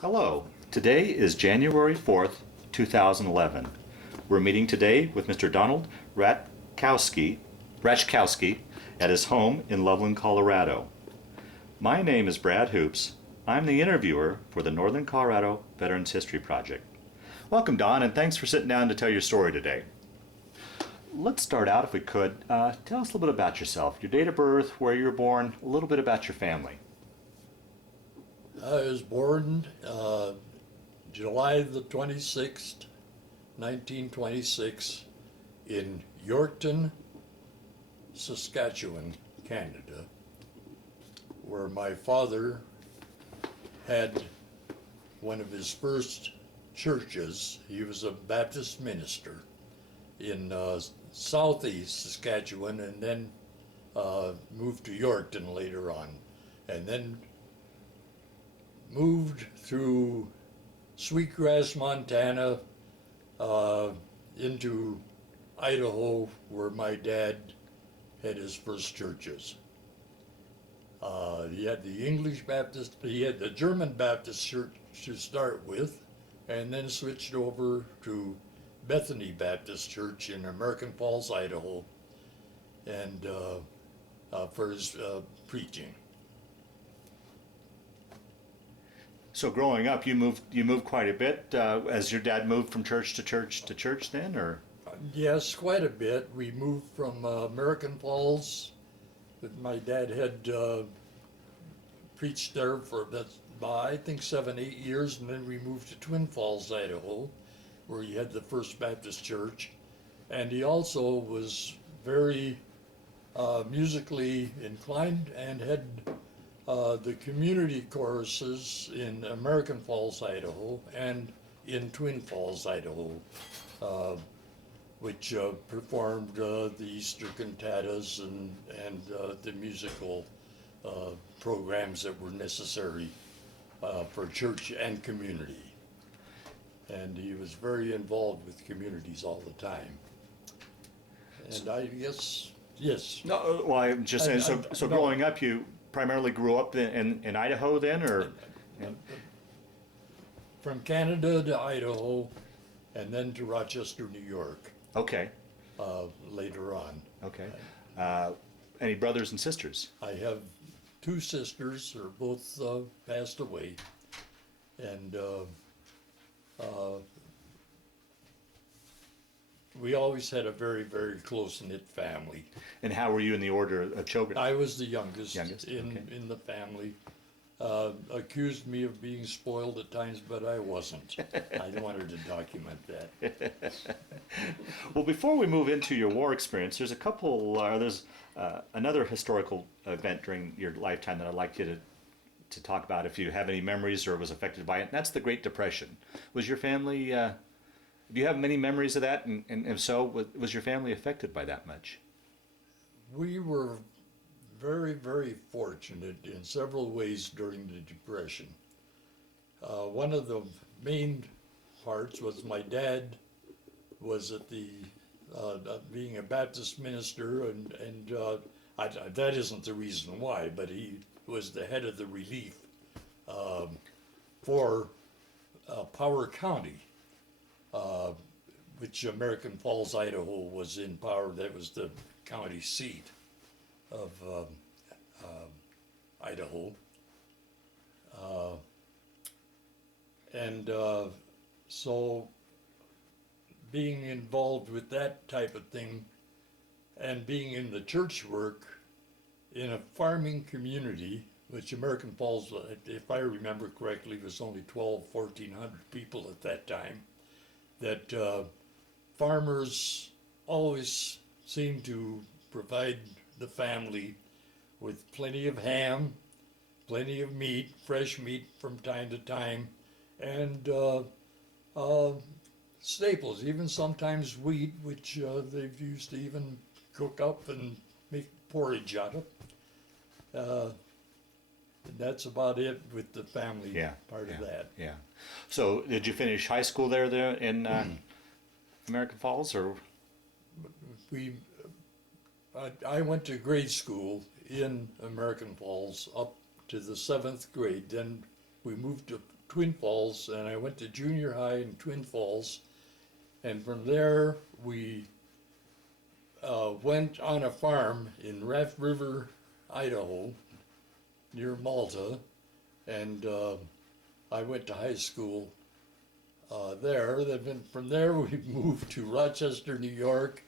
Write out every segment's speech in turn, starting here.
Hello. Today is January 4th, 2011. We're meeting today with Mr. Donald Ratschkowsky at his home in Loveland, Colorado. My name is Brad Hoops. I'm the interviewer for the Northern Colorado Veterans History Project. Welcome, Don, and thanks for sitting down to tell your story today. Let's start out, if we could. Tell us a little bit about yourself, your date of birth, where you were born, a little bit about your family. I was born July the 26th, 1926, in Yorktown, Saskatchewan, Canada, where my father had one of his first churches. He was a Baptist minister in southeast Saskatchewan, and then moved to Yorktown later on, and then moved through Sweetgrass, Montana, into Idaho, where my dad had his first churches. He had the English Baptist, he had the German Baptist church to start with, and then switched over to Bethany Baptist Church in American Falls, Idaho, and for his preaching. So growing up, you moved quite a bit as your dad moved from church to church to church then, or? Yes, quite a bit. We moved from American Falls. My dad had preached there for I think 7, 8 years, and then we moved to Twin Falls, Idaho, where he had the First Baptist Church. And he also was very musically inclined and had the community choruses in American Falls, Idaho, and in Twin Falls, Idaho, which performed the Easter cantatas and the musical programs that were necessary for church and community. And he was very involved with communities all the time. And I guess, yes. No, well, I'm just saying. So no. growing up, you primarily grew up in Idaho then, or? From Canada to Idaho, and then to Rochester, New York, Okay, later on. okay. Any brothers and sisters? I have two sisters, they're both passed away, and we always had a very, very close-knit family. And how were you in the order of children? I was the youngest, Youngest, okay. in the family. Accused me of being spoiled at times, but I wasn't. I wanted to document that. Well, before we move into your war experience, there's another historical event during your lifetime that I'd like you to talk about if you have any memories or was affected by it, and that's the Great Depression. Was your family, do you have many memories of that? And if so, was your family affected by that much? We were very, very fortunate in several ways during the Depression. One of the main parts was my dad was at the being a Baptist minister, and that isn't the reason why, but he was the head of the relief for Power County, which American Falls, Idaho was in Power. That was the county seat of Idaho. And so being involved with that type of thing and being in the church work in a farming community, which American Falls, if I remember correctly, was only 1,400 people at that time, that farmers always seemed to provide the family with plenty of ham, plenty of meat, fresh meat from time to time, and staples, even sometimes wheat, which they've used to even cook up and make porridge out of. And that's about it with the family part of that. Yeah. So did you finish high school there in American Falls, or? I went to grade school in American Falls up to the 7th grade. Then we moved to Twin Falls, and I went to junior high in Twin Falls, and from there we went on a farm in Rat River, Idaho, near Malta, and I went to high school there. Then from there we moved to Rochester, New York,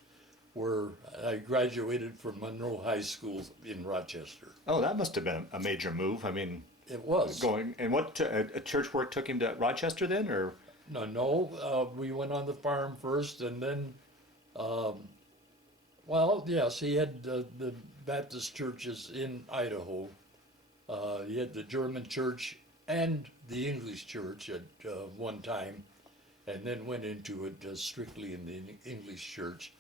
where I graduated from Monroe High School in Rochester. Oh, that must have been a major move. I mean, It was. going and what a church work took him to Rochester then, or No, we went on the farm first, and then, well, yes, he had the Baptist churches in Idaho. He had the German church and the English church at one time, and then went into it strictly in the English church.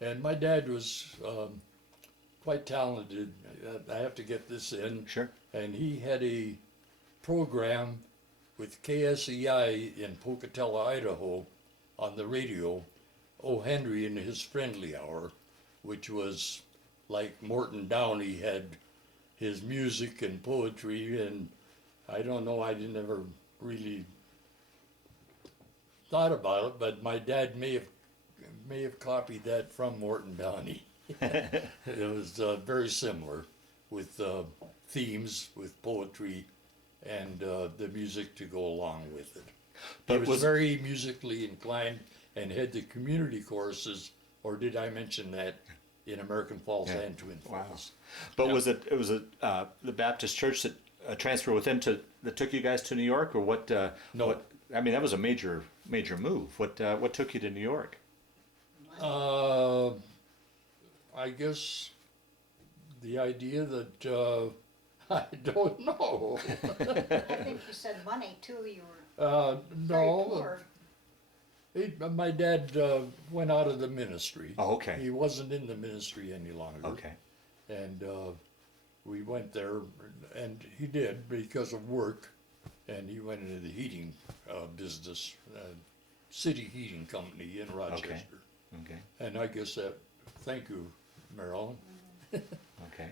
And my dad was quite talented. I have to get this in. sure? And he had a program with KSEI in Pocatello, Idaho, on the radio, O. Henry and His Friendly Hour, which was like Morton Downey had his music and poetry, and I don't know, I never really thought about it, but my dad may have copied that from Morton Downey. It was very similar with themes, with poetry, and the music to go along with it. But He was very musically inclined and had the community courses, or did I mention that, in American Falls Yeah. and Twin Falls. But Yeah. was it the Baptist church that transferred with him that took you guys to New York, or what? No. What, I mean, that was a major move. What took you to New York? I guess the idea that I don't know. I think you said money too, you were very No, poor. my dad went out of the ministry. Oh, okay. He wasn't in the ministry any longer. Okay. And we went there, and he did because of work, and he went into the heating business, city heating company in Rochester. Okay. And I guess thank you, Marilyn. Okay.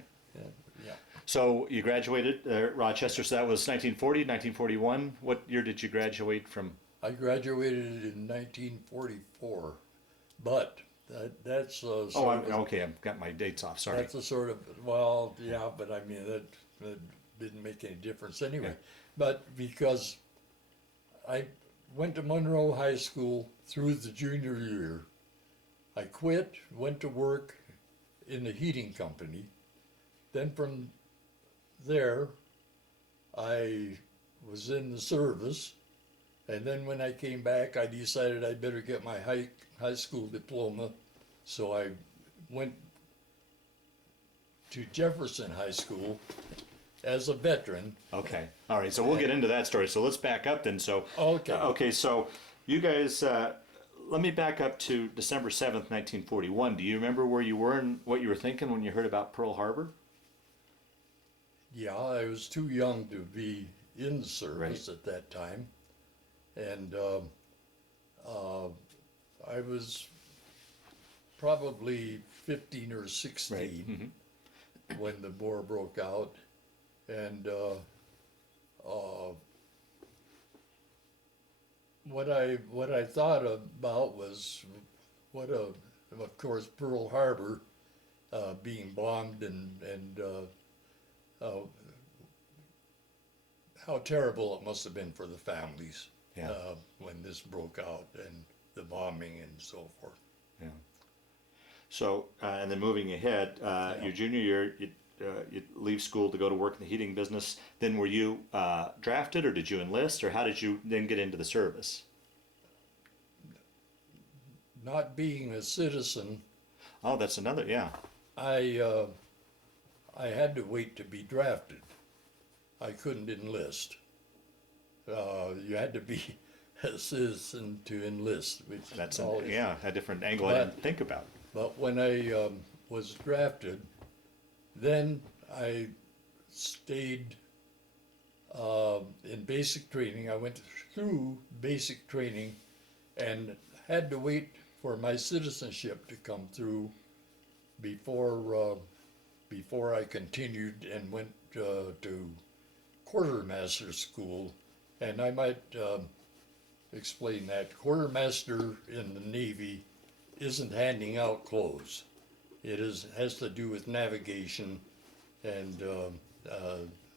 Yeah. So you graduated at Rochester. So that was 1940, 1941. What year did you graduate from? I graduated in 1944, but that's Oh, okay. I've got my dates off. Sorry. that's a sort of, well, yeah, but I mean that didn't make any difference anyway. Okay. But because I went to Monroe High School through the junior year, I quit, went to work in the heating company. Then from there, I was in the service. And then when I came back, I decided I'd better get my high school diploma. So I went to Jefferson High School as a veteran. Okay. All right. So we'll get into that story. So let's back up then. So Okay. Okay. So you guys, let me back up to December 7th, 1941. Do you remember where you were and what you were thinking when you heard about Pearl Harbor? Yeah, I was too young to be in the service at that time. And I was probably 15 or 16 when the war broke out. And what I thought about was of course Pearl Harbor being bombed and how terrible it must have been for the families when this broke out and the bombing and so forth. Yeah. So, and then moving ahead, your junior year, you leave school to go to work in the heating business. Then were you drafted, or did you enlist, or how did you then get into the service? Not being a citizen, Oh, that's another, yeah. I had to wait to be drafted. I couldn't enlist. You had to be a citizen to enlist, which That's always, a different angle I didn't think about. But when I was drafted, then I stayed in basic training. I went through basic training and had to wait for my citizenship to come through before I continued and went to quartermaster school And I might explain that. Quartermaster in the Navy isn't handing out clothes. It has to do with navigation and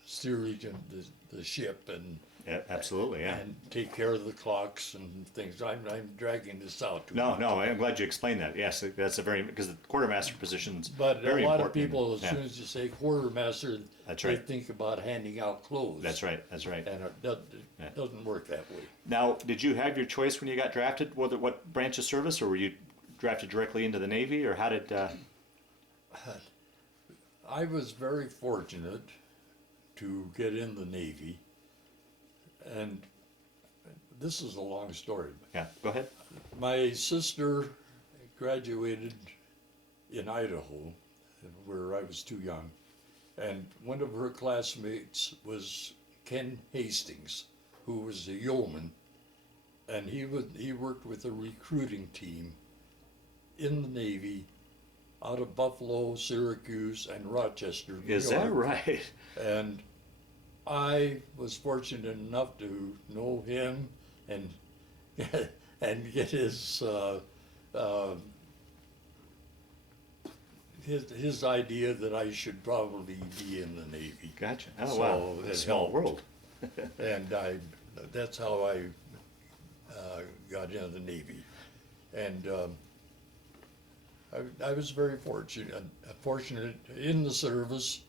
steerage of the ship and Yeah, absolutely, yeah. and take care of the clocks and things. I'm dragging this out too No, much. no, I'm glad you explained that. Yes, that's a very, because the quartermaster position's But very a lot important. of people, as Yeah, soon as you say quartermaster, That's they right. think about handing out clothes. That's right, that's right. And it Yeah. doesn't work that way. Now, did you have your choice when you got drafted, what branch of service, or were you drafted directly into the Navy, or how did, I was very fortunate to get in the Navy, and this is a long story. yeah, go ahead. My sister graduated in Idaho, where I was too young, and one of her classmates was Ken Hastings, who was a yeoman, and he worked with a recruiting team in the Navy out of Buffalo, Syracuse, and Rochester, New Is that York. right? And I was fortunate enough to know him and and get his idea that I should probably be in the Navy. Gotcha. Oh, So wow. it Small helped. world. And that's how I got into the Navy. And I was very fortunate in the service.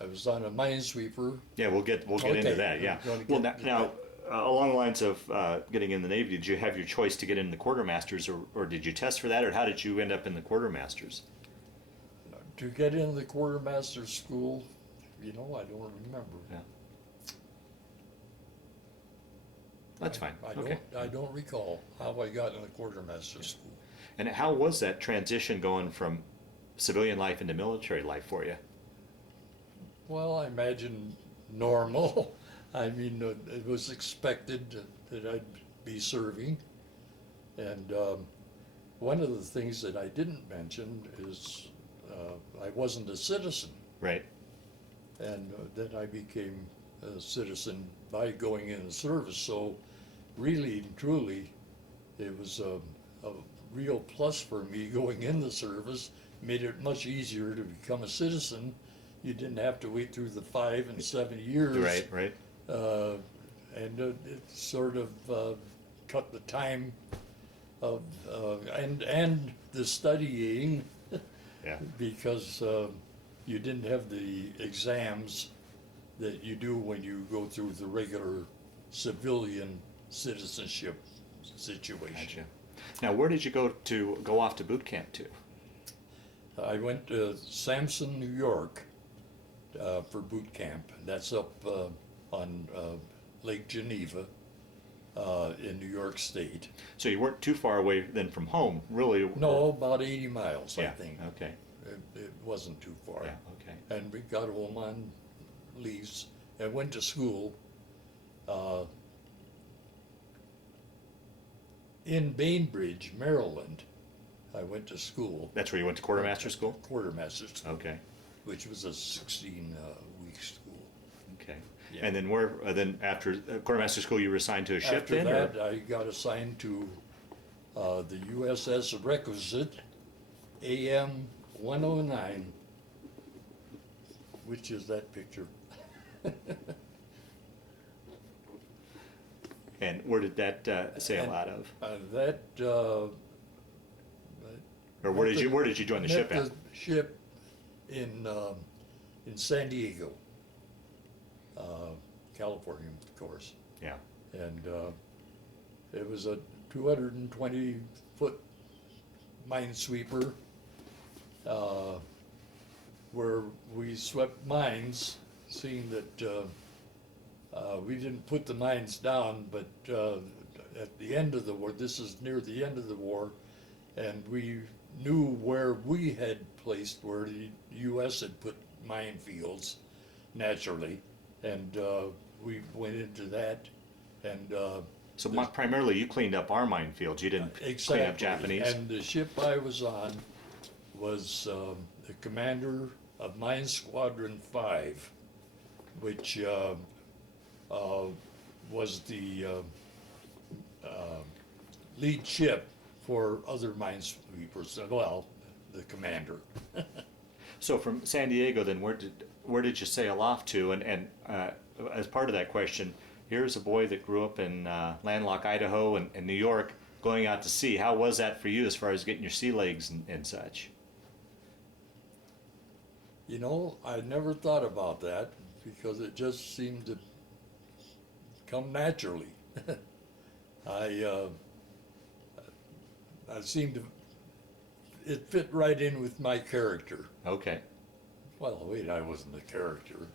I was on a minesweeper. Yeah, we'll get into Okay. that, yeah. I'm gonna Well, get now, along the lines of getting in the Navy, did you have your choice to get in the quartermasters, or did you test for that, or how did you end up in the quartermasters? To get in the quartermaster school, I don't remember. Yeah. That's fine. Okay. I don't recall how I got in the quartermaster school. And how was that transition going from civilian life into military life for you? Well, I imagine normal. I mean, it was expected that I'd be serving. And one of the things that I didn't mention is I wasn't a citizen. Right. And then I became a citizen by going in the service. So really and truly, it was a real plus for me going in the service. Made it much easier to become a citizen. You didn't have to wait through the 5 and 7 years. Right, right. And it sort of cut the time of and the studying Yeah. because you didn't have the exams that you do when you go through the regular civilian citizenship situation. Gotcha. Now, where did you go off to boot camp to? I went to Sampson, New York, for boot camp. That's up on Lake Geneva in New York State. So you weren't too far away then from home, really? No, about 80 miles, I Yeah. think. Okay. It wasn't too far. Yeah. Okay. And we got home on leaves and went to school in Bainbridge, Maryland. I went to school, That's where you went to quartermaster school? quartermaster school, Okay. which was a 16-week school. Okay. Yeah. And then then after quartermaster school, you were assigned to a ship After then? that, I got assigned to the USS Requisite, AM 109, which is that picture. And where did that sail out of? That Or where did you join the ship met at? the ship in San Diego, California, of course. Yeah. And it was a 220-foot minesweeper where we swept mines, seeing that we didn't put the mines down, but at the end of the war, this is near the end of the war, and we knew where we had placed, where the U.S. had put minefields naturally, and we went into that, and So primarily you cleaned up our minefields. You didn't exactly. clean up Japanese. And the ship I was on was the commander of Mine Squadron 5, which was the lead ship for other minesweepers. Well, the commander. So from San Diego, then where did you sail off to? And as part of that question, here's a boy that grew up in landlocked Idaho and New York, going out to sea. How was that for you as far as getting your sea legs and such? You know, I never thought about that because it just seemed to come naturally. I seemed to, it fit right in with my character. Okay. Well, wait, I wasn't the character.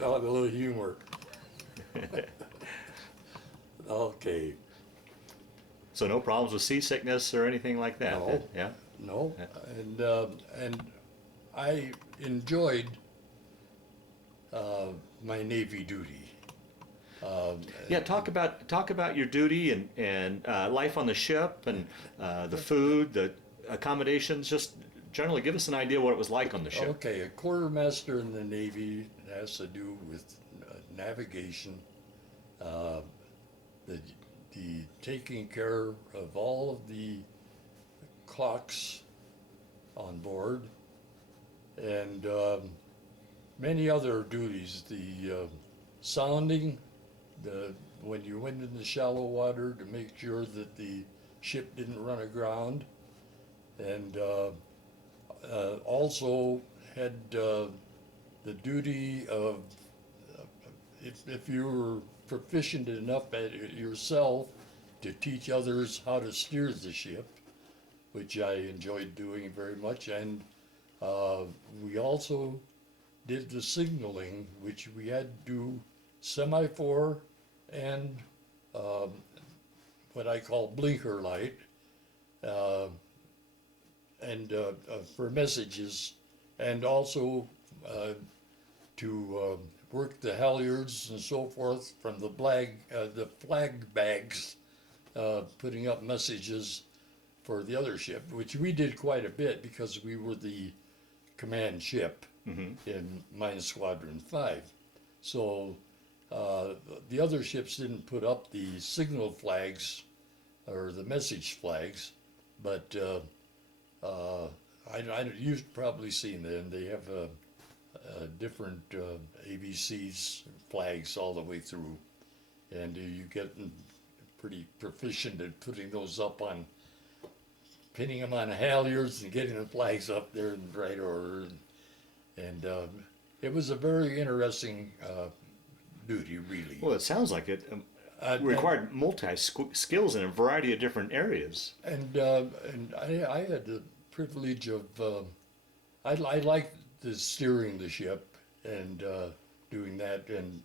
I'll have a little humor. Okay. So no problems with seasickness or anything like that? No. Yeah? No, and I enjoyed my Navy duty. Yeah, talk about your duty and life on the ship and the food, the accommodations. Just generally give us an idea what it was like on the ship. Okay, a quartermaster in the Navy has to do with navigation, the taking care of all of the clocks on board, and many other duties. The sounding, when you went in the shallow water to make sure that the ship didn't run aground, and also had the duty of, if you were proficient enough at it yourself, to teach others how to steer the ship, which I enjoyed doing very much. And we also did the signaling, which we had to do semaphore and what I call blinker light, and for messages, and also to work the halyards and so forth from the flag bags, putting up messages for the other ship, which we did quite a bit because we were the command ship in Mine Squadron 5. So the other ships didn't put up the signal flags or the message flags, but you've probably seen them. They have different ABCs flags all the way through, and you get pretty proficient at putting those up on, pinning them on halyards and getting the flags up there in the right order. And it was a very interesting duty, really. Well, it sounds like it required multi-skills in a variety of different areas. And I had the privilege of, I liked the steering the ship and doing that and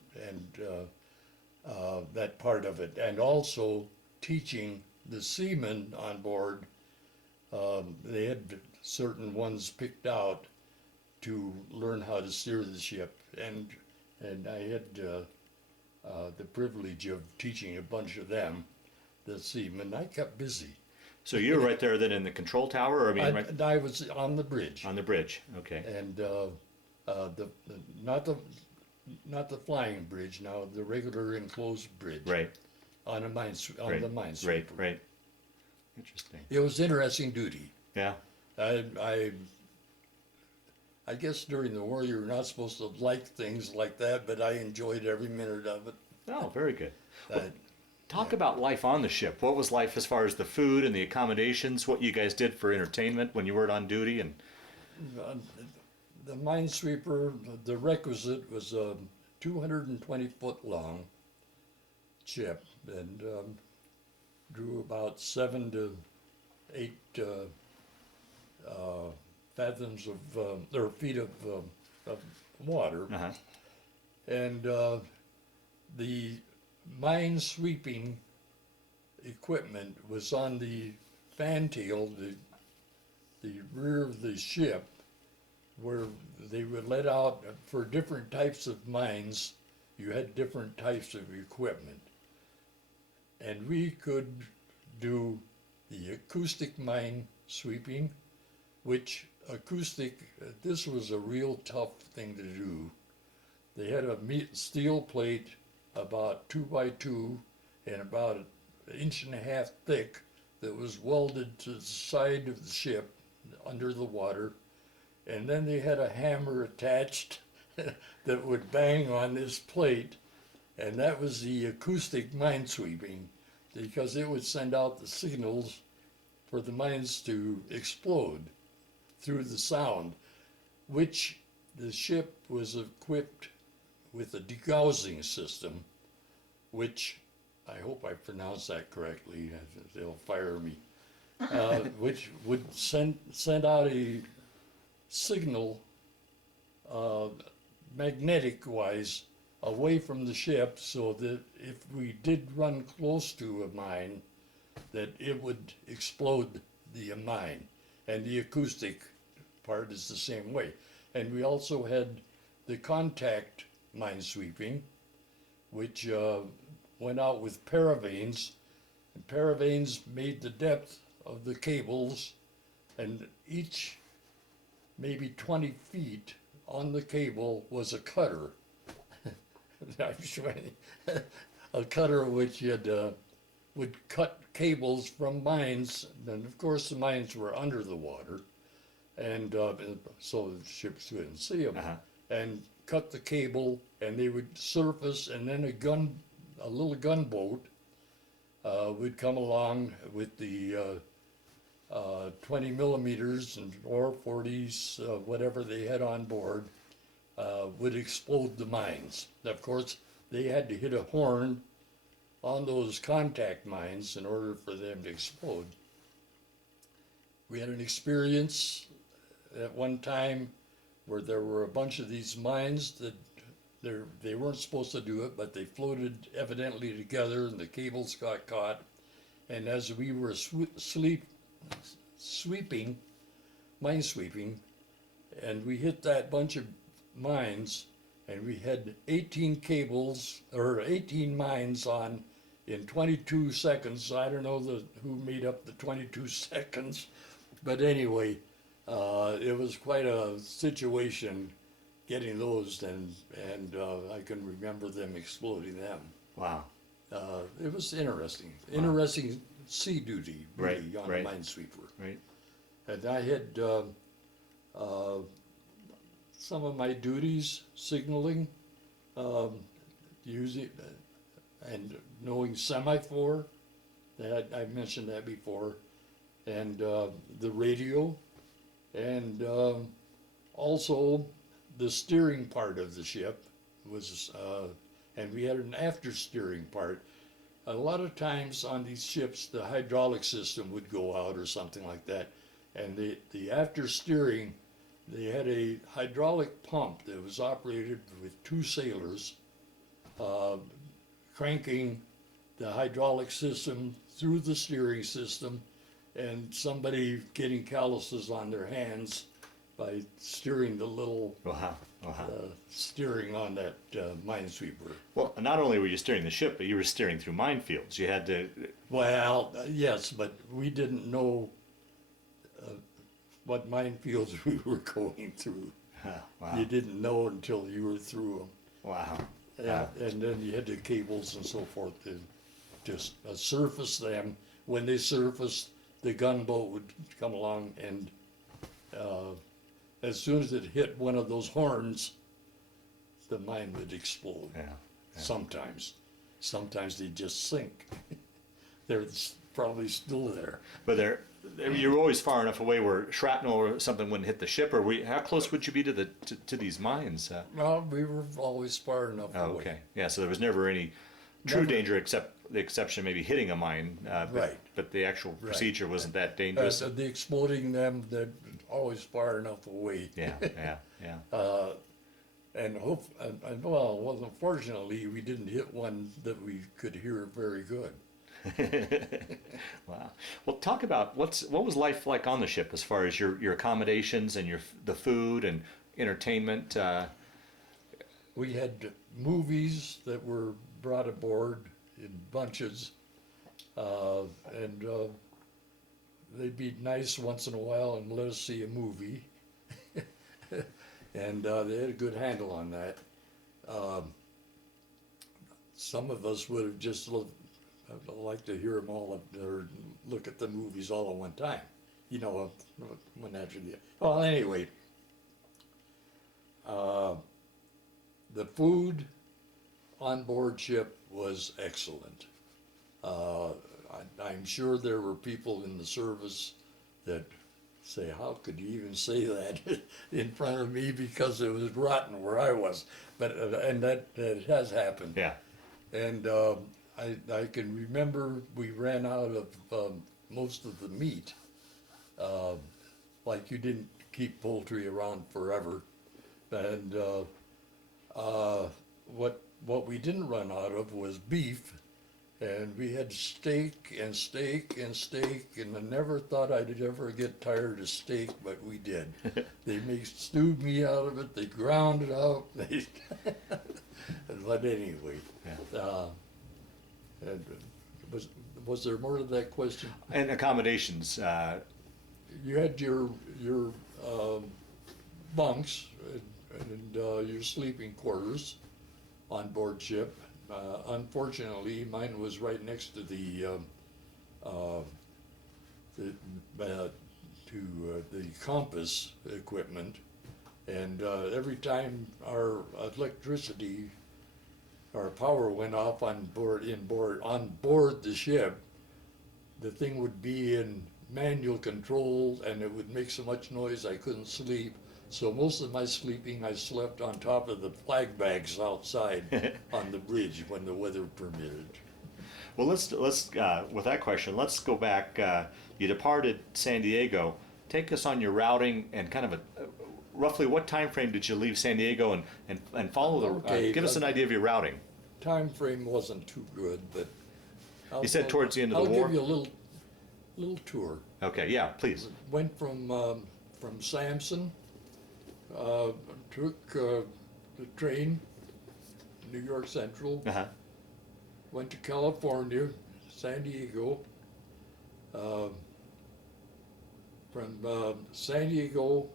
that part of it, and also teaching the seamen on board. They had certain ones picked out to learn how to steer the ship, and I had the privilege of teaching a bunch of them, the seamen. I kept busy. So you were right there then in the control tower, or I was on the bridge. On the bridge, okay. And not the flying bridge, now the regular enclosed bridge. Right. On the Minesweeper. Right. Interesting. It was interesting duty. Yeah. I guess during the war you're not supposed to like things like that, but I enjoyed every minute of it. Oh, very good. Talk Yeah. about life on the ship. What was life as far as the food and the accommodations, what you guys did for entertainment when you weren't on duty? And The Minesweeper, the Requisite, was a 220-foot long ship, and drew about 7 to 8 fathoms of, or feet of water. uh-huh. And the mine sweeping equipment was on the fantail, the rear of the ship, where they would let out for different types of mines. You had different types of equipment, and we could do the acoustic mine sweeping, which this was a real tough thing to do. They had a steel plate about 2x2 and about an inch and a half thick that was welded to the side of the ship under the water. And then they had a hammer attached that would bang on this plate, and that was the acoustic minesweeping, because it would send out the signals for the mines to explode through the sound, which the ship was equipped with a degaussing system, which I hope I pronounced that correctly, they'll fire me, which would send out a signal magnetic-wise away from the ship, so that if we did run close to a mine, that it would explode the mine. And the acoustic part is the same way. And we also had the contact minesweeping, which went out with paravanes, and paravanes made the depth of the cables, and each maybe 20 feet on the cable was a cutter. I'm showing a cutter which would cut cables from mines, and of course the mines were under the water, and so the ships couldn't see them, and cut the cable, and they would surface, and then a little gunboat would come along with the 20 millimeters or 40s, whatever they had on board, would explode the mines. Of course, they had to hit a horn on those contact mines in order for them to explode. We had an experience at one time where there were a bunch of these mines that they weren't supposed to do it, but they floated evidently together and the cables got caught. And as we were minesweeping, and we hit that bunch of mines, and we had 18 cables, or 18 mines on in 22 seconds. I don't know who made up the 22 seconds, but anyway, it was quite a situation getting those, and I can remember them exploding them. Wow. It was interesting. Interesting sea duty, really, on a minesweeper. Right. And I had some of my duties, signaling, using and knowing semaphore, that I mentioned that before, and the radio, and also the steering part of the ship was, and we had an after steering part. A lot of times on these ships, the hydraulic system would go out or something like that, and the after steering, they had a hydraulic pump that was operated with two sailors cranking the hydraulic system through the steering system, and somebody getting calluses on their hands by steering the little steering on that minesweeper. Well, not only were you steering the ship, but you were steering through minefields. You had to... Well, yes, but we didn't know what minefields we were going through. Wow. You didn't know until you were through them. Wow. Yeah, and then you had the cables and so forth to just surface them. When they surfaced, the gunboat would come along, and as soon as it hit one of those horns, the mine would explode. Yeah. Sometimes they just sink. They're probably still there. But you were always far enough away where shrapnel or something wouldn't hit the ship, or how close would you be to these mines? Well, we were always far enough away. Okay. Yeah, so there was never any true danger, except the exception maybe hitting a mine. Right. But the actual procedure wasn't that dangerous. The exploding them, they're always far enough away. Yeah. And well, unfortunately, we didn't hit one that we could hear very good. Wow. Well, talk about what was life like on the ship as far as your accommodations and the food and entertainment. We had movies that were brought aboard in bunches, and they'd be nice once in a while and let us see a movie. And they had a good handle on that. some of us would have just liked to hear them all or look at the movies all at one time. You know, when naturally. Well, anyway, the food on board ship was excellent. I'm sure there were people in the service that say, how could you even say that in front of me, because it was rotten where I was. But and that has happened. Yeah. And I can remember we ran out of most of the meat. Like you didn't keep poultry around forever. And what we didn't run out of was beef. And we had steak and steak and steak, and I never thought I'd ever get tired of steak, but we did. They made stewed meat out of it, they ground it out. But anyway, and was there more to that question? And accommodations. You had your bunks and your sleeping quarters on board ship. Unfortunately, mine was right next to the compass equipment, and every time our power went off on board the ship, the thing would be in manual control, and it would make so much noise I couldn't sleep. So most of my sleeping, I slept on top of the flag bags outside on the bridge when the weather permitted. Well, let's with that question, let's go back. You departed San Diego. Take us on your routing and kind of roughly what time frame did you leave San Diego and follow give us an idea of your routing. Time frame wasn't too good, but You said towards the end of the war. I'll give you a little tour. Okay, yeah, please. Went from Sampson. Took the train, New York Central, went to California, San Diego. From San Diego,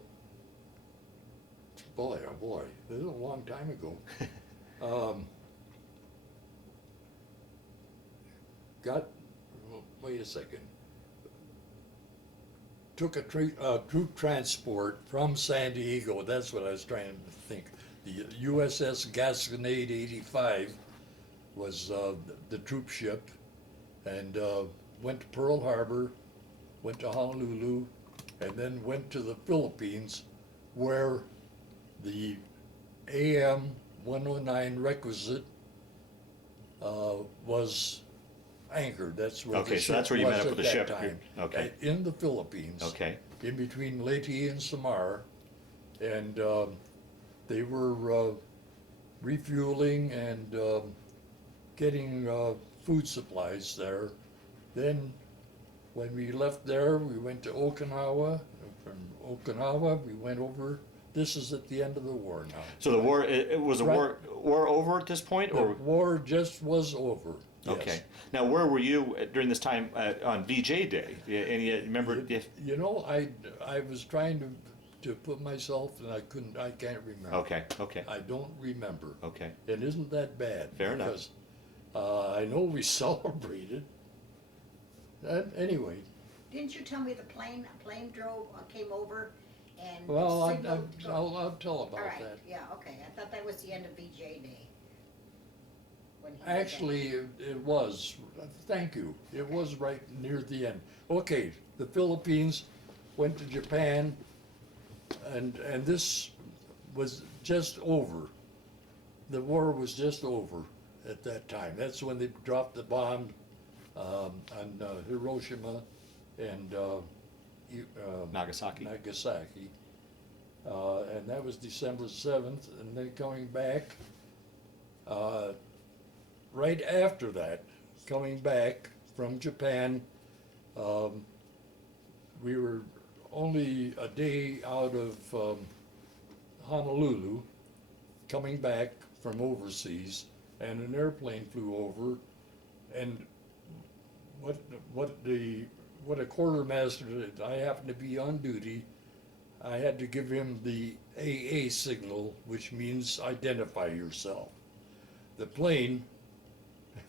boy, oh boy, this is a long time ago. Wait a second. Took a troop transport from San Diego. That's what I was trying to think. The USS Gasconade 85 was the troop ship, and went to Pearl Harbor, went to Honolulu, and then went to the Philippines, where the AM 109 Requisite was anchored. That's where Okay, so that's where you met up with the ship. Time, Okay. in the Philippines. Okay. In between Leyte and Samar, and they were refueling and getting food supplies there. Then, when we left there, we went to Okinawa. From Okinawa, we went over. This is at the end of the war now. So the war, it was a Right. war over at this point, The or war just was over. Yes. okay? Now, where were you during this time on VJ Day? Any remember? You know, I was trying to put myself, and I can't remember. Okay. Okay. I don't remember. Okay. And isn't that bad? Fair enough. Because I know we celebrated. Anyway. Didn't you tell me the plane drove, came over and Well, signaled? I'll tell about All right, that. yeah, okay. I thought that was the end of VJ Day. When he did that. Actually, it was. Thank you. It was right near the end. Okay, the Philippines went to Japan, and this was just over. The war was just over at that time. That's when they dropped the bomb on Hiroshima and Nagasaki. Nagasaki. And that was December 7th, and then coming back, right after that, coming back from Japan, we were only a day out of Honolulu, coming back from overseas, and an airplane flew over, and what a quartermaster did, I happened to be on duty. I had to give him the AA signal, which means identify yourself. The plane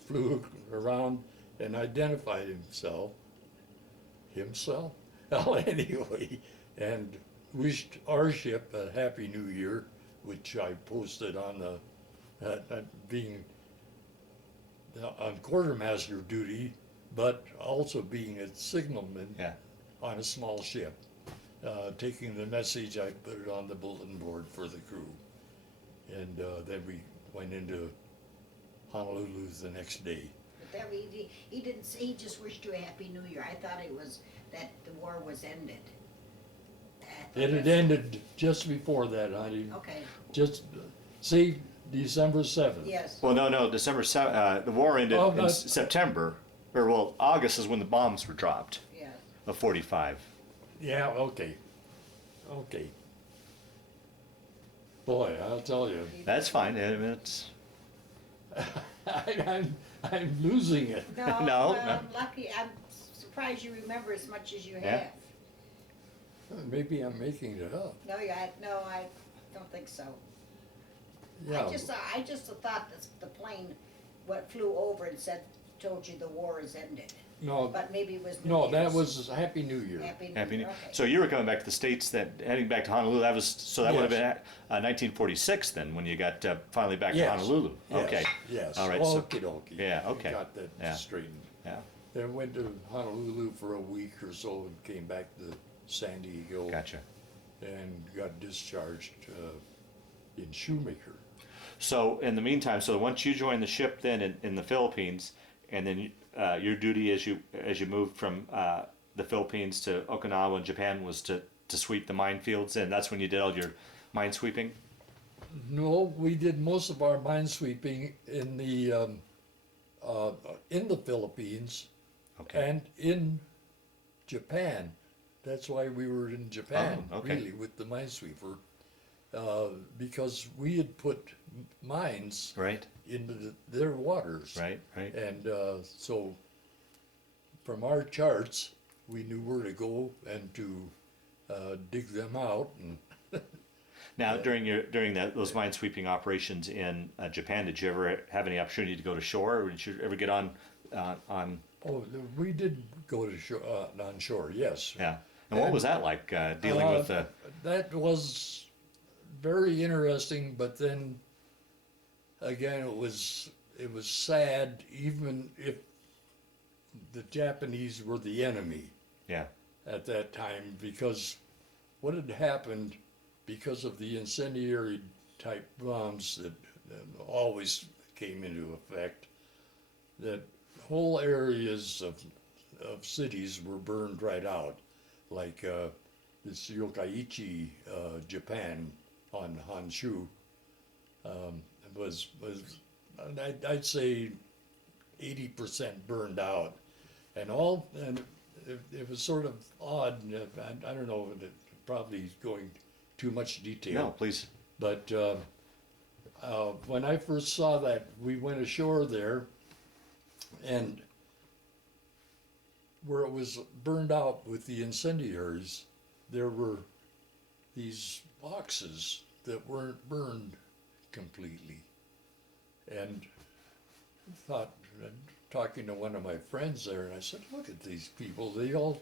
flew around and identified himself. Well, anyway, and wished our ship a Happy New Year, which I posted on being on quartermaster duty, but also being a signalman Yeah. on a small ship. Taking the message, I put it on the bulletin board for the crew. And then we went into Honolulu the next day. But that, he didn't say, he just wished you a Happy New Year. I thought it was that the war was ended. It had ended just before that, honey. Okay, Just, see, December 7th. yes. Well, no, December 7th, the war ended Oh, in but- September, or well, August is when the bombs were dropped Yes. of 45. Yeah, okay. Okay. Boy, I'll tell you, That's fine. I mean, it's, I'm losing it. No, No, well, no. I'm lucky, I'm surprised you remember as much as you Yeah. have. Maybe I'm making it up. No, I don't think so. Yeah. I just thought that the plane, flew over and told you the war is ended. No, But maybe it was New no, that Year's. was Happy New Year. Happy New Happy New. Year, okay. So you were coming back to the States, heading back to Honolulu. That would have been Yes. 1946 then, when you got finally back to Yes. Honolulu. Yes, Okay. Yes. All right, so- Okie dokie. Yeah, We okay. Got that Yeah. straightened. Yeah. Then went to Honolulu for a week or so and came back to San Diego. Gotcha. And got discharged in Shoemaker. So in the meantime, so once you joined the ship then in the Philippines, and then your duty as you moved from the Philippines to Okinawa and Japan was to sweep the minefields, and that's when you did all your mine sweeping. No, we did most of our mine sweeping in the Philippines Okay. and in Japan. That's why we were in Japan, Oh, okay. really, with the Minesweeper, because we had put mines Right. into their waters. Right. Right. And so from our charts, we knew where to go and to dig them out. And Now, during those mine sweeping operations in Japan, did you ever have any opportunity to go to shore, or did you ever get on? oh, we did go to shore, on shore, yes. Yeah. And what was that like dealing with the? That was very interesting, but then again, it was sad, even if the Japanese were the enemy Yeah. at that time, because what had happened because of the incendiary type bombs that always came into effect, that whole areas of cities were burned right out, like this Yokkaichi, Japan, on Honshu, was I'd say 80% burned out, and it was sort of odd. I don't know, probably going too much detail. No, please. But when I first saw that, we went ashore there, and where it was burned out with the incendiaries, there were these boxes that weren't burned completely. And thought, talking to one of my friends there, and I said, "Look at these people. They all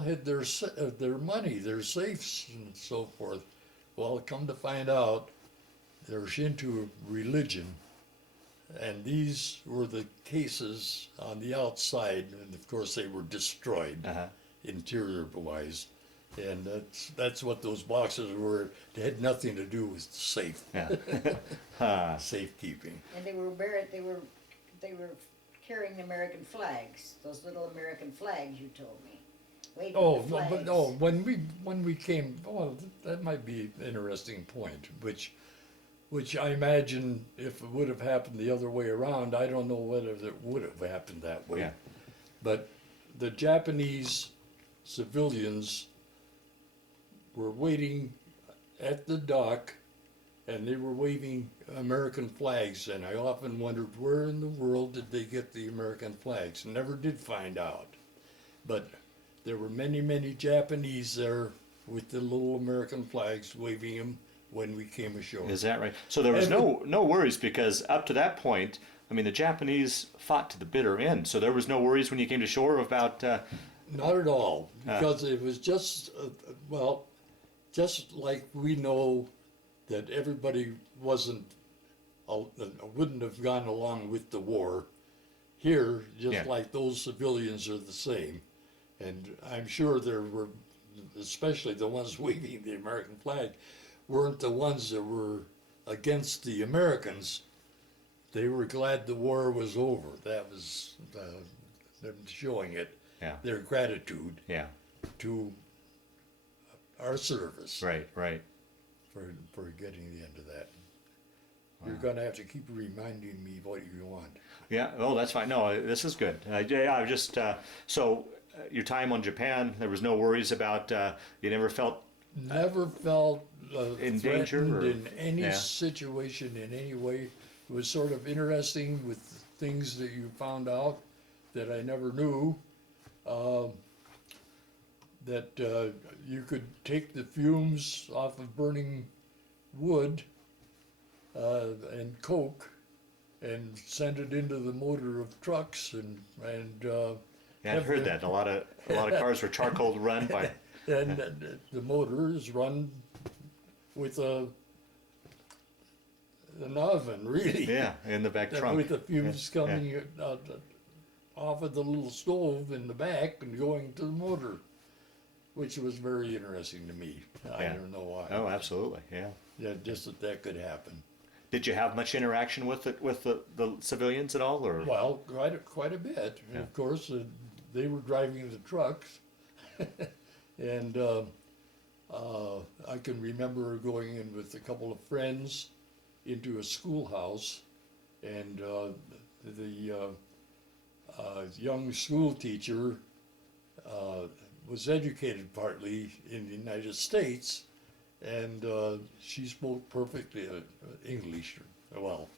had their money, their safes, and so forth." Well, come to find out, they're Shinto religion, and these were the cases on the outside, and of course they were destroyed, Uh-huh. interior-wise, and that's what those boxes were. They had nothing to do with safe Yeah. safekeeping. And they were carrying American flags, those little American flags you told me. Waving Oh, the no, but flags. no, when we came, well, that might be an interesting point, which I imagine if it would have happened the other way around, I don't know whether it would have happened that way. Yeah. But the Japanese civilians were waiting at the dock, and they were waving American flags, and I often wondered where in the world did they get the American flags. Never did find out. But there were many, many Japanese there with the little American flags, waving them when we came ashore. Is that right? So there was And no worries, because up to that point, I mean, the Japanese fought to the bitter end, so there was no worries when you came to shore about. Not at all, because it was just, well, just like we know that everybody wouldn't have gone along with the war. Here, just Yeah. like those civilians are the same, and I'm sure there were, especially the ones waving the American flag, weren't the ones that were against the Americans. They were glad the war was over. That was them showing it, Yeah. their gratitude Yeah. to our service Right. Right. for getting the end of that. You're going to have to keep reminding me what you want. Yeah. Oh, that's fine. No, this is good. Yeah. I just so your time on Japan, there was no worries about. You never felt. Never felt In danger, threatened or- in any yeah. situation in any way. It was sort of interesting with things that you found out that I never knew. That you could take the fumes off of burning wood and coke and send it into the motor of trucks and Yeah, I've heard that. A lot of cars were charcoal run by. and the motor is run with an oven, really. Yeah, in the back trunk. With the fumes coming out off of the little stove in the back and going to the motor, which was very interesting to me. I Yeah. don't know why. Oh, absolutely. Yeah. Yeah, just that could happen. Did you have much interaction with the civilians at all, or? Well, quite a bit. And Yeah. of course, they were driving the trucks, and I can remember going in with a couple of friends into a schoolhouse, and the young school teacher was educated partly in the United States, and she spoke perfectly English. Well,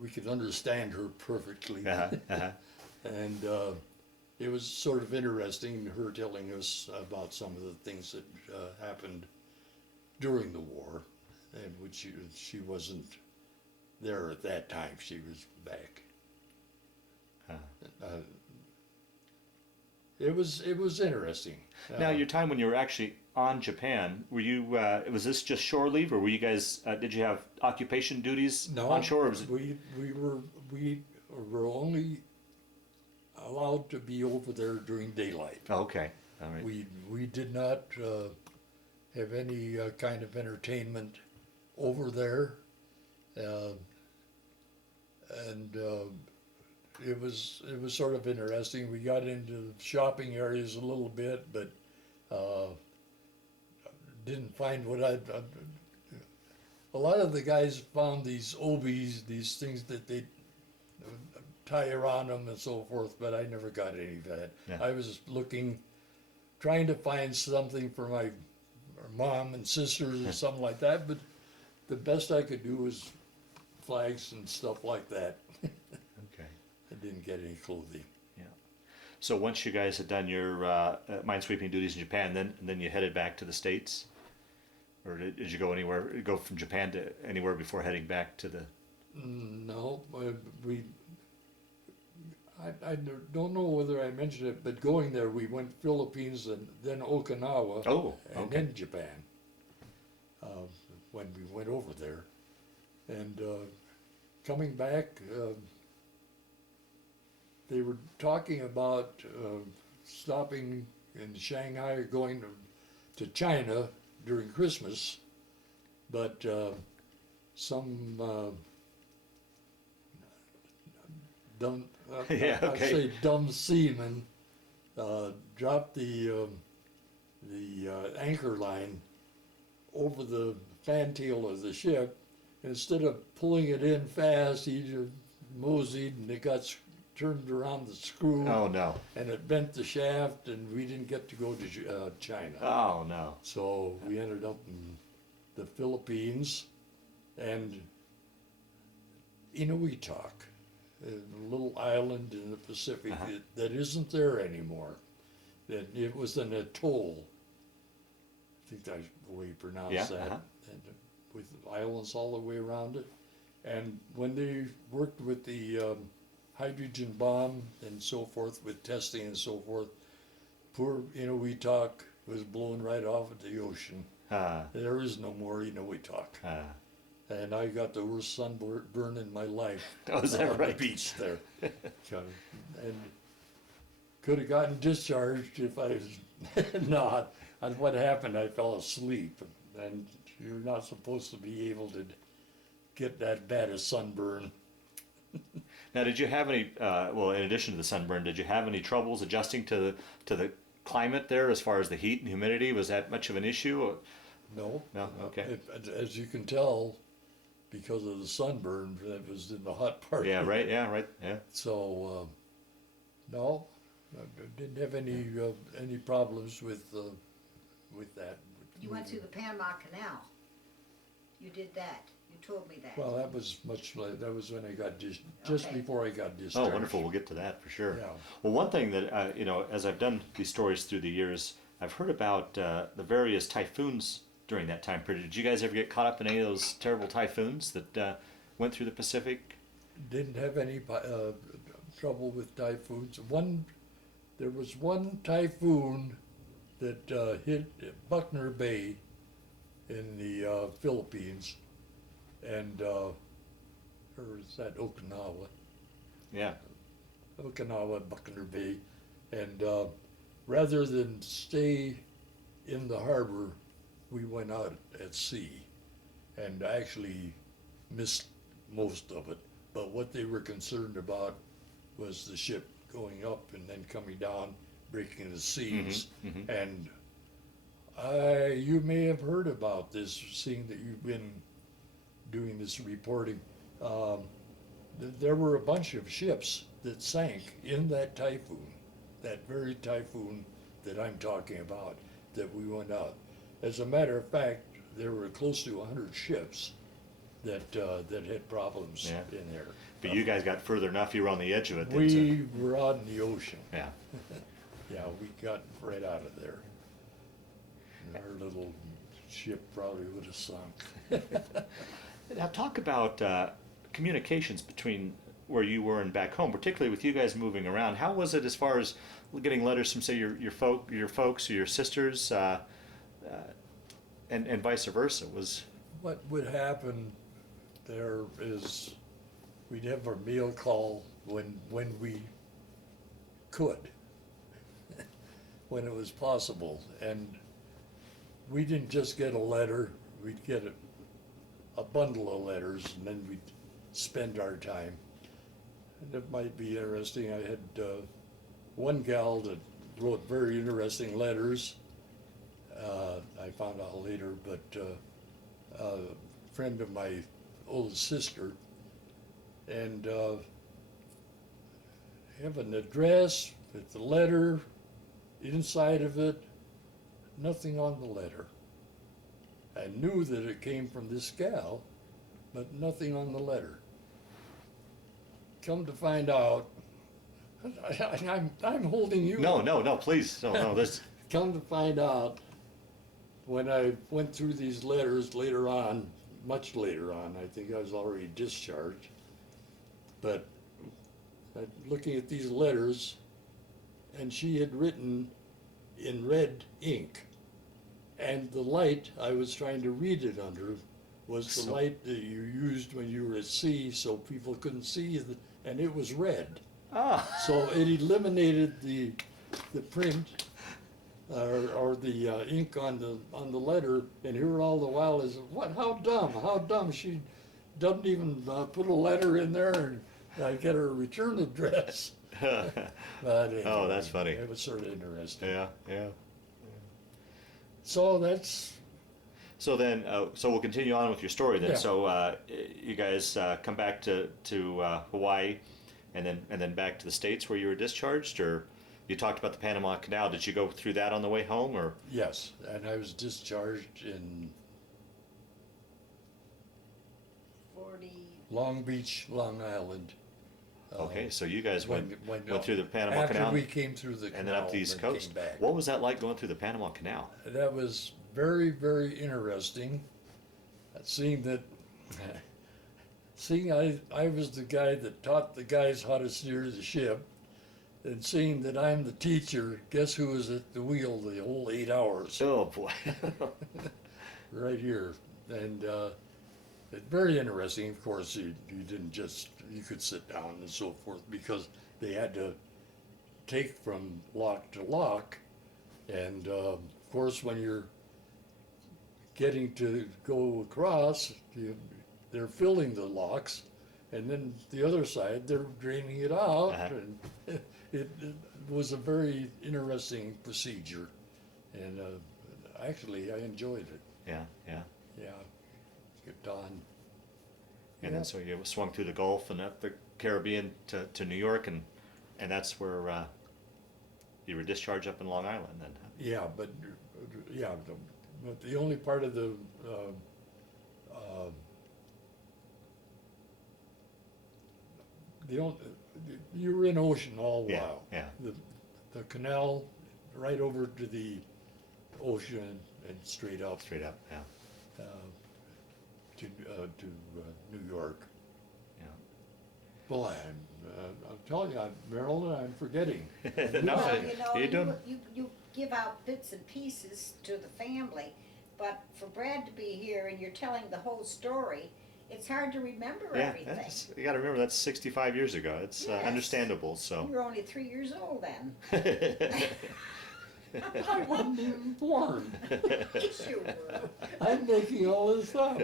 we could understand her perfectly. Uh-huh, uh-huh. And it was sort of interesting, her telling us about some of the things that happened during the war, and which she wasn't there at that time. She was back. It was interesting. Now, your time when you were actually on Japan, were you? Was this just shore leave, or were you guys? Did you have occupation duties No, on shore? Or was it, we were only allowed to be over there during daylight. oh, okay. All right. We did not have any kind of entertainment over there, and it was sort of interesting. We got into shopping areas a little bit, but didn't find what a lot of the guys found these obies, these things that they tie around them and so forth, but I never got any of that. Yeah. I was trying to find something for my mom and sisters or something like that, but the best I could do was flags and stuff like that. Okay. I didn't get any clothing. Yeah. So once you guys had done your minesweeping duties in Japan, then you headed back to the States, or did you go anywhere? Go from Japan to anywhere before heading back to the? No, I don't know whether I mentioned it, but going there, we went Philippines and then Okinawa, Oh, and okay. then Japan. When we went over there, and coming back, they were talking about stopping in Shanghai or going to China during Christmas, but some dumb, Yeah, I'd okay. say dumb seaman dropped the anchor line over the fantail of the ship. Instead of pulling it in fast, he just moseyed and it got turned around the screw. Oh no. And it bent the shaft, and we didn't get to go to China. Oh no. So we ended up in the Philippines and Inuitak, a little island in the Pacific that isn't there anymore. That it was an atoll. I think that's the way you pronounce Yeah, that. And with islands all the way around it. And when they worked with the hydrogen bomb and so forth, with testing and so forth, poor Inuitak was blown right off into the ocean. There is no more Inuitak. And I got the worst sunburn in my life. Oh, is that on right? the beach there. And could have gotten discharged if I was not. And what happened, I fell asleep. And you're not supposed to be able to get that bad a sunburn. Now, did you have any, well, in addition to the sunburn, did you have any troubles adjusting to the climate there as far as the heat and humidity? Was that much of an issue? Or? No. No? Okay. As you can tell, because of the sunburn, that was in the hot part. Yeah, right, yeah. So, no, I didn't have any problems with that. You went through the Panama Canal. You did that. You told me that. Well, that was much later. That was when I got just Okay. before I got discharged. Oh, wonderful. We'll get to that for sure. Yeah. Well, one thing that, as I've done these stories through the years, I've heard about the various typhoons during that time period. Did you guys ever get caught up in any of those terrible typhoons that went through the Pacific? Didn't have any trouble with typhoons. There was one typhoon that hit Buckner Bay in the Philippines, and or is that Okinawa? Yeah. Okinawa, Buckner Bay, and rather than stay in the harbor, we went out at sea, and actually missed most of it. But what they were concerned about was the ship going up and then coming down, breaking the seas. Mm-hmm. And you may have heard about this, seeing that you've been doing this reporting. There were a bunch of ships that sank in that typhoon, that very typhoon that I'm talking about, that we went out. As a matter of fact, there were close to 100 ships that had problems Yeah. in there. But you guys got further enough, you were on the edge of it. then, We were out in the ocean. yeah. Yeah, we got right out of there. And our little ship probably would have sunk. Now talk about communications between where you were and back home, particularly with you guys moving around. How was it as far as getting letters from, say, your folks or your sisters, and vice versa? What would happen there is we'd have our mail call when we could, when it was possible. And we didn't just get a letter, we'd get a bundle of letters, and then we'd spend our time. And it might be interesting. I had one gal that wrote very interesting letters. I found out later, but a friend of my old sister, and have an address with the letter inside of it, nothing on the letter. I knew that it came from this gal, but nothing on the letter. Come to find out, I'm holding you. No, please. No, this. Come to find out, when I went through these letters later on, much later on, I think I was already discharged, but looking at these letters, and she had written in red ink, and the light I was trying to read it under was the light that you used when you were at sea, so people couldn't see, and it was red. Ah. So it eliminated the print or the ink on the letter, and here all the while is what? How dumb! She doesn't even put a letter in there, and I get her return address. But anyway, Oh, that's funny. It was sort of interesting. Yeah. So that's. So then, so we'll continue on with your story then. Yeah. So you guys come back to Hawaii, and then back to the States where you were discharged, or you talked about the Panama Canal. Did you go through that on the way home, or? Yes, and I was discharged in 40. Long Beach, Long Island. Okay, so you guys went no, through the Panama after Canal, we came through the canal and then up the East and Coast. came back. What was that like going through the Panama Canal? That was very, very interesting. Seeing that seeing I was the guy that taught the guys how to steer the ship, and seeing that I'm the teacher, guess who was at the wheel the whole 8 hours? Oh boy. Right here. And it's very interesting. Of course, you didn't just, you could sit down and so forth, because they had to take from lock to lock. And of course, when you're getting to go across, they're filling the locks, and then the other side, they're draining it out. Uh-huh. And it was a very interesting procedure. And actually, I enjoyed it. Yeah, yeah. Yeah, get done. And then so you swung through the Gulf and up the Caribbean to New York, and that's where you were discharged up in Long Island then. Huh? Yeah, but the only part of the you were in ocean all the Yeah, while. yeah. The canal right over to the ocean and straight up Straight up, yeah. to New York. Yeah. Well, I'm telling you, Maryland, I'm forgetting. No, Well, you know, you're doing. you give out bits and pieces to the family, but for Brad to be here and you're telling the whole story, it's hard to remember Yeah, everything. you got to remember that's 65 years ago. It's Yes. understandable. You So. were only 3 years old then. I wasn't even born. Yes, you were. I'm making all this up.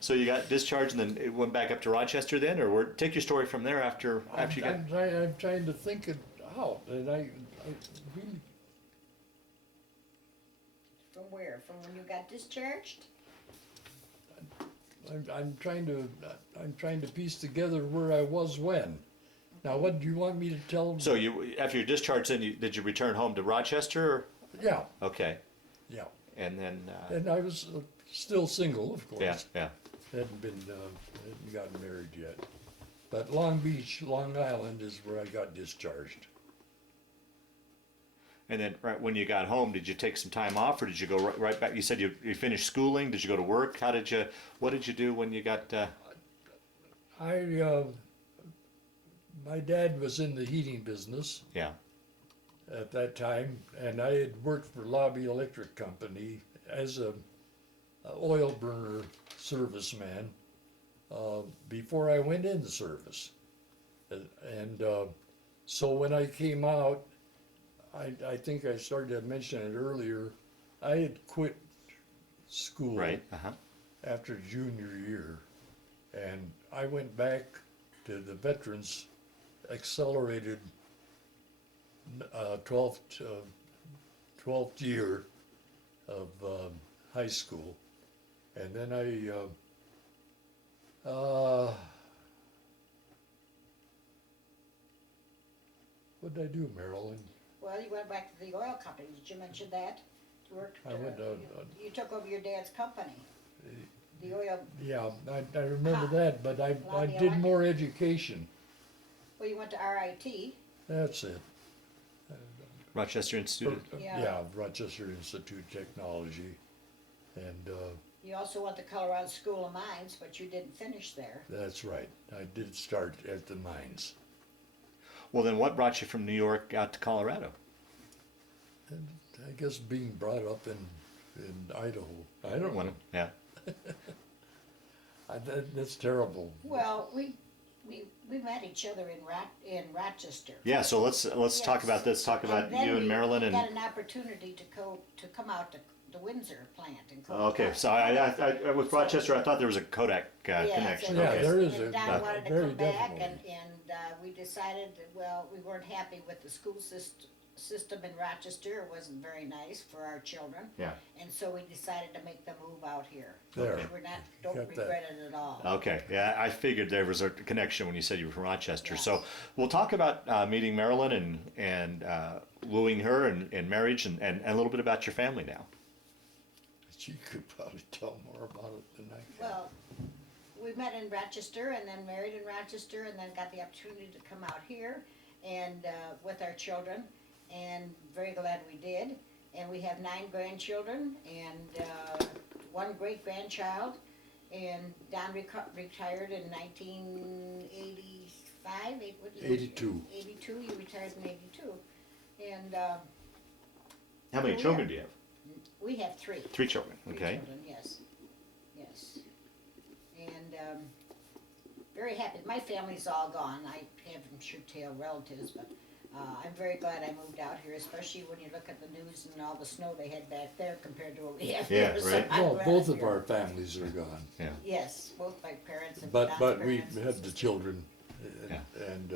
So you got discharged and then it went back up to Rochester then, or take your story from there after you got. I'm trying to think it out, and I really, From where? From when you got discharged? I'm trying to piece together where I was when. Now, what do you want me to tell them? So after your discharge, then did you return home to Rochester? Or? Yeah, Okay, yeah. and then. And I was still single, of course. Yeah, yeah. Hadn't gotten married yet. But Long Beach, Long Island is where I got discharged. And then right when you got home, did you take some time off, or did you go right back? You said you finished schooling. Did you go to work? What did you do when you got? My dad was in the heating business Yeah. at that time, and I had worked for Lobby Electric Company as a oil burner serviceman before I went in the service. And so when I came out, I think I started to mention it earlier, I had quit school Right. Uh-huh. after junior year, and I went back to the Veterans Accelerated 12th year of high school, and then what did I do, Marilyn? Well, you went back to the oil company. Did you mention that? You worked. I went you took over your dad's company. The oil. Yeah, I remember that, but I Lobby did Electric. more education. Well, you went to RIT. That's it. Rochester Institute. Yeah. Rochester Institute of Technology, and You also went to Colorado School of Mines, but you didn't finish there. that's right. I did start at the mines. Well, then what brought you from New York out to Colorado? And I guess being brought up in Idaho. I don't know. Yeah. That's terrible. Well, we met each other in Rochester. Yeah. So let's talk Yes. about this. Talk about then you and we Marilyn and. got an opportunity to come out to the Windsor plant in Colorado. Okay. So I with Rochester, I thought there was a Kodak connection. Yeah, Okay. there is And a Don wanted to very come back, definitely. and we decided that, well, we weren't happy with the school system in Rochester. It wasn't very nice for our children. Yeah. And so we decided to make them move out here. There. Don't Got that. regret it at all. Okay. Yeah, I figured there was a connection when you said you were from Rochester. So we'll talk about meeting Marilyn and wooing her and marriage and a little bit about your family now. She could probably tell more about it than I can. Well, we met in Rochester and then married in Rochester and then got the opportunity to come out here and with our children, and very glad we did. And we have 9 grandchildren and 1 great grandchild, And Don retired in 1985. 82. 82. He retired in 82. And How many Oh, children yeah. do you have? we have three. 3 children. Three Okay. children, yes. Yes. And very happy. My family's all gone. I have, I'm sure, tail relatives, but I'm very glad I moved out here, especially when you look at the news and all the snow they had back there compared to what we have Yeah, here. So right. I'm Well, glad both I'm of here. our families are gone, Yeah. Yes, both my parents and but Don's we parents and had the sisters. children, Yeah. and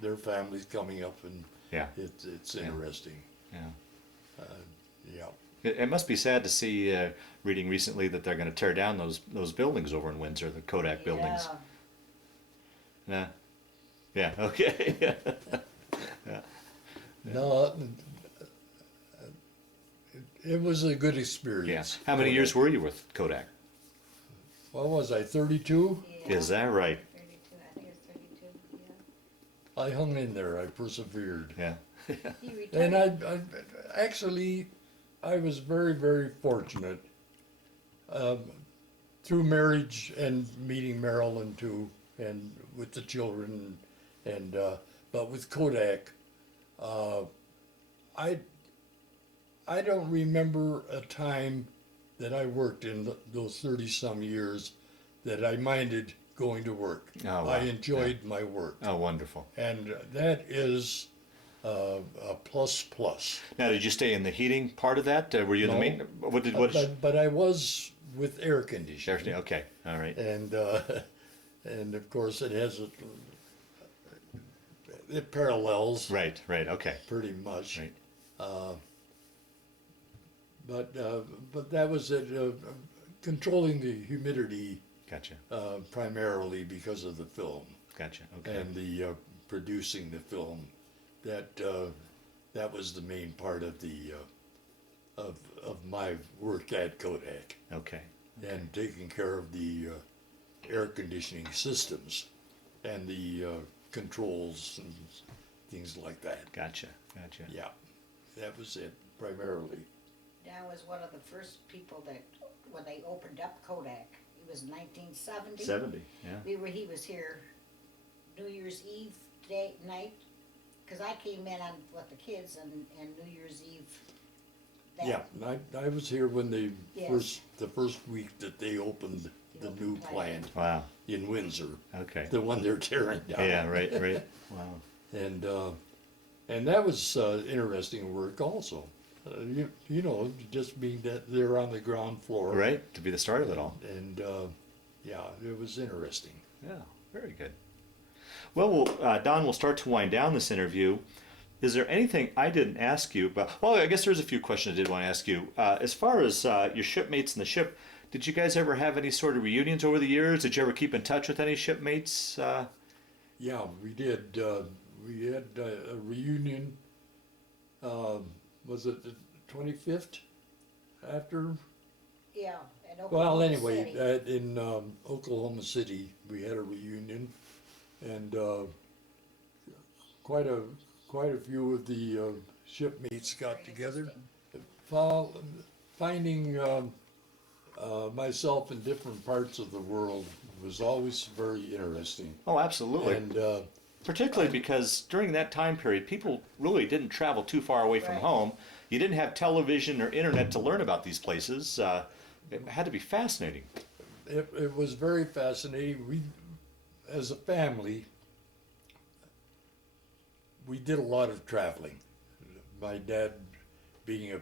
their families coming up, and Yeah. it's Yeah. interesting. Yeah. Yeah. It must be sad to see, reading recently that they're going to tear down those buildings over in Windsor, the Kodak buildings. Yeah. Yeah. Yeah. Okay. No, it was a good Yeah. experience. How many years were you with Kodak? What was I, 32? Yeah. Is that right? 32, I think it's 32, yeah. I hung in there, I persevered. Yeah. He retired. And I actually, I was very, very fortunate through marriage and meeting Marilyn too, and with the children, and but with Kodak, I don't remember a time that I worked in those 30-some years that I minded going to work. Oh, wow. I enjoyed my work, Oh, wonderful. and that is a plus. Now, did you stay in the heating part of that? Were you in the No. main? What did? What? But I was with air conditioning, Everything. Okay. All right. and of course it has it parallels Right. Right. Okay. pretty much. Right. But that was it. Controlling the humidity Gotcha. primarily because of the film Gotcha. Okay. and the producing the film. That was the main part of the of my work at Kodak, Okay. and taking care of the air conditioning systems and the controls and things like that. Gotcha. Gotcha. Yeah, that was it primarily. Don was one of the first people that, when they opened up Kodak, it was 1970. 70. Yeah. He was here New Year's Eve night, because I came in on with the kids and New Year's Eve. Yeah, and I was here when they Yes. the first week that they opened the new plant Wow. in Windsor, Okay. the one they're tearing down. Yeah. Right. Right. Wow. And that was interesting work also. You know, just being that they're on the ground floor. Right. To be the start of it all. And yeah, it was interesting. Yeah. Very good. Well, Don, we'll start to wind down this interview. Is there anything I didn't ask you about? Well, I guess there's a few questions I did want to ask you. As far as your shipmates in the ship, did you guys ever have any sort of reunions over the years? Did you ever keep in touch with any shipmates? Yeah, we did. We had a reunion. Was it the 25th after? Yeah, in Oklahoma Well, anyway, City. in Oklahoma City, we had a reunion, and quite a few of the shipmates got together. Finding myself in different parts of the world was always very interesting. Oh, absolutely. And Particularly because during that time period, people really didn't travel too far away from Right. home. You didn't have television or internet to learn about these places. It had to be fascinating. it was very fascinating. We, as a family, we did a lot of traveling. My dad being a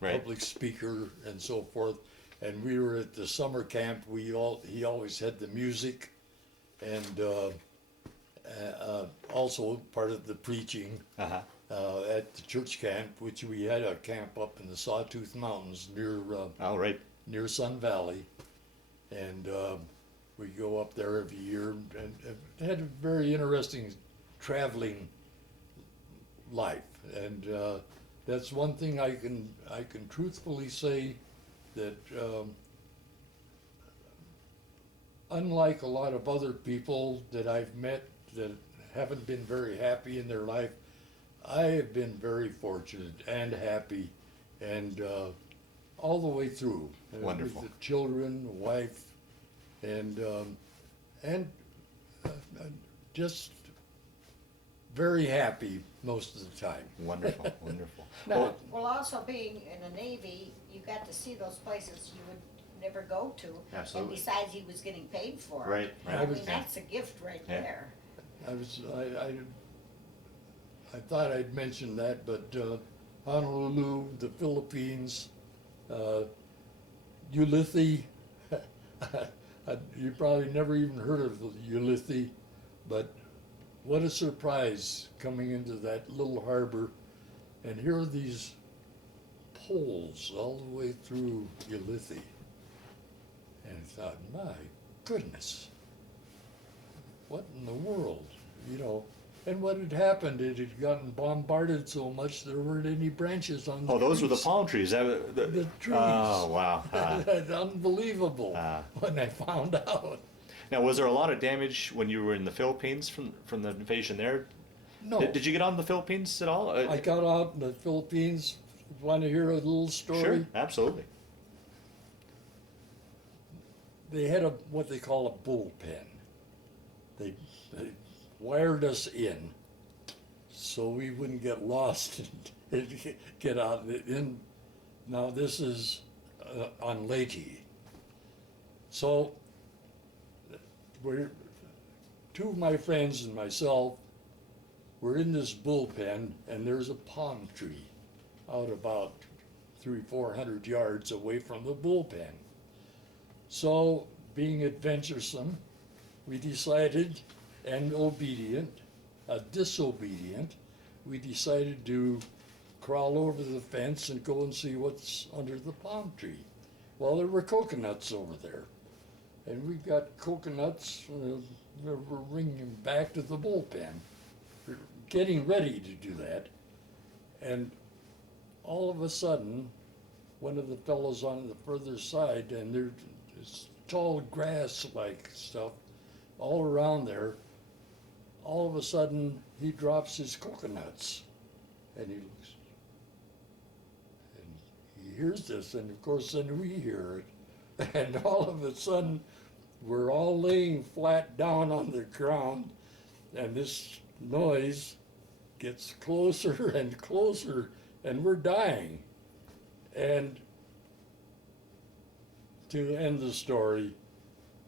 Right. public speaker and so forth, and we were at the summer camp. He always had the music, and also part of the preaching Uh-huh. at the church camp, which we had a camp up in the Sawtooth Mountains Oh, right. near Sun Valley, and we go up there every year, and had a very interesting traveling life, and that's one thing I can truthfully say, that unlike a lot of other people that I've met that haven't been very happy in their life, I have been very fortunate and happy, and all the way through. Wonderful. With the children, wife, and and uh, uh, just very happy most of the time. Wonderful, wonderful. Now, Well, Well, also being in the Navy, you got to see those places you would never go to. Absolutely. And besides, he was getting paid for it. Right, right. I mean, Yeah. that's a gift right Yeah. there. I thought I'd mention that, but Honolulu, the Philippines, Ulithi. You probably never even heard of Ulithi, but what a surprise coming into that little harbor, and here are these poles all the way through Ulithi. And I thought, my goodness, what in the world, you know? And what had happened, it had gotten bombarded so much there weren't any branches on the oh, those were the trees. palm trees. The trees. Oh, wow. That's unbelievable when I found out. Now, was there a lot of damage when you were in the Philippines from the invasion there? No, Did you get on the Philippines at all? I got out in the Philippines. Want to hear a little story? Sure, absolutely. They had what they call a bullpen. They wired us in so we wouldn't get lost and get out in. Now this is on Leyte. So we're two of my friends and myself. We're in this bullpen, and there's a palm tree out about 300-400 yards away from the bullpen. So, being adventuresome, we decided, and disobedient, we decided to crawl over the fence and go and see what's under the palm tree. Well, there were coconuts over there, and we got coconuts. We're bringing them back to the bullpen, we're getting ready to do that, and all of a sudden, one of the fellows on the further side, and there's this tall grass-like stuff all around there. All of a sudden, he drops his coconuts, and he looks, and he hears this, and of course, then we hear it, and all of a sudden, we're all laying flat down on the ground, and this noise gets closer and closer, and we're dying. And to end the story,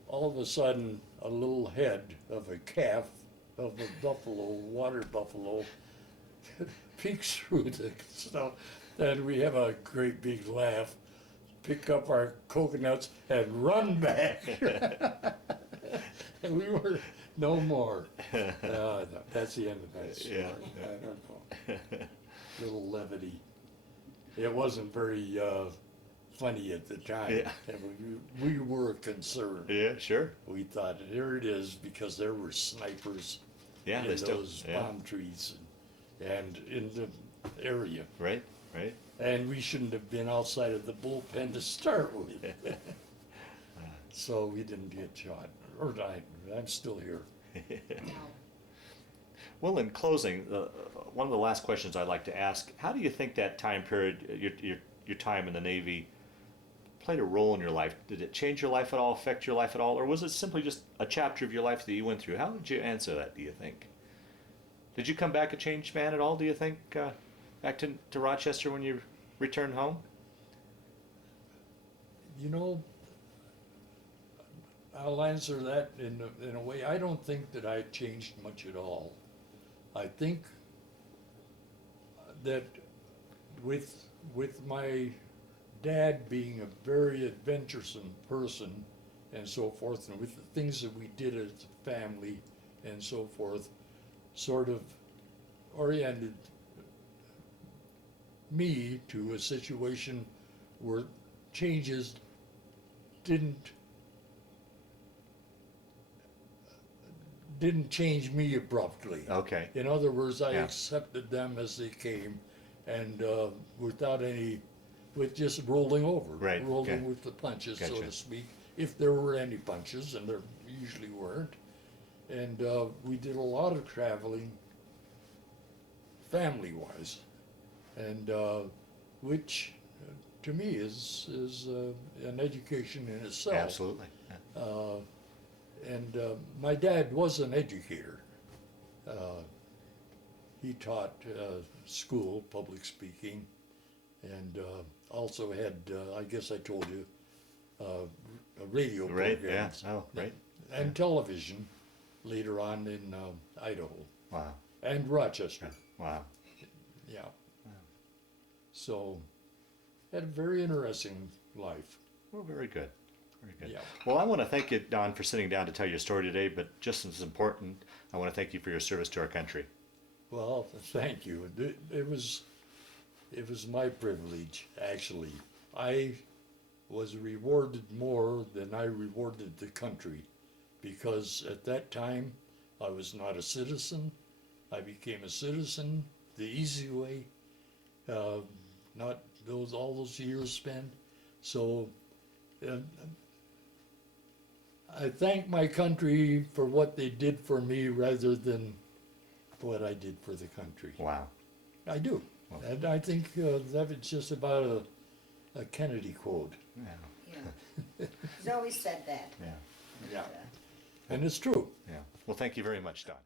all of a sudden, a little head of a calf of a buffalo, water buffalo, peeks through the stuff, and we have a great big laugh, pick up our coconuts, and run back. And we were no more. That's the end of that story. Yeah, yeah. I don't know. Little levity. It wasn't very funny at the time. Yeah. And we were concerned. Yeah, sure. We thought, here it is, because there were snipers Yeah, in they still. those Yeah. palm trees and in the area. Right, right. And we shouldn't have been outside of the bullpen to start with. So we didn't get shot. Or I'm still here. Now, Well, in closing, one of the last questions I'd like to ask: how do you think that time period, your time in the Navy, played a role in your life? Did it change your life at all? Affect your life at all? Or was it simply just a chapter of your life that you went through? How would you answer that? Do you think? Did you come back a changed man at all? Do you think back to Rochester when you returned home? You know, I'll answer that in a way. I don't think that I changed much at all. I think that with my dad being a very adventuresome person and so forth, and with the things that we did as a family and so forth, sort of oriented me to a situation where changes didn't change me abruptly. Okay. In other words, I Yeah. accepted them as they came, and without any, with just rolling over, Right, rolling okay. with the punches, so Gotcha. to speak, if there were any punches, and there usually weren't. And we did a lot of traveling, family-wise, and which to me is an education in itself. Absolutely. Yeah. And my dad was an educator. He taught school, public speaking, and also had, I guess I told you, a radio Right, yeah, programs oh, right, and television later on in Idaho wow, and Rochester. wow. Yeah. So, had a very interesting life. Well, very good, very good. Yeah. Well, I want to thank you, Don, for sitting down to tell your story today, but just as important, I want to thank you for your service to our country. Well, thank you. It was my privilege, actually. I was rewarded more than I rewarded the country, because at that time I was not a citizen. I became a citizen the easy way, not all those years spent. So I thank my country for what they did for me rather than what I did for the country. Wow. I do. Well. And I think that is just about a Kennedy quote. Yeah, Yeah. He's always said that. yeah, Yeah. And it's true. yeah. Well, thank you very much, Don.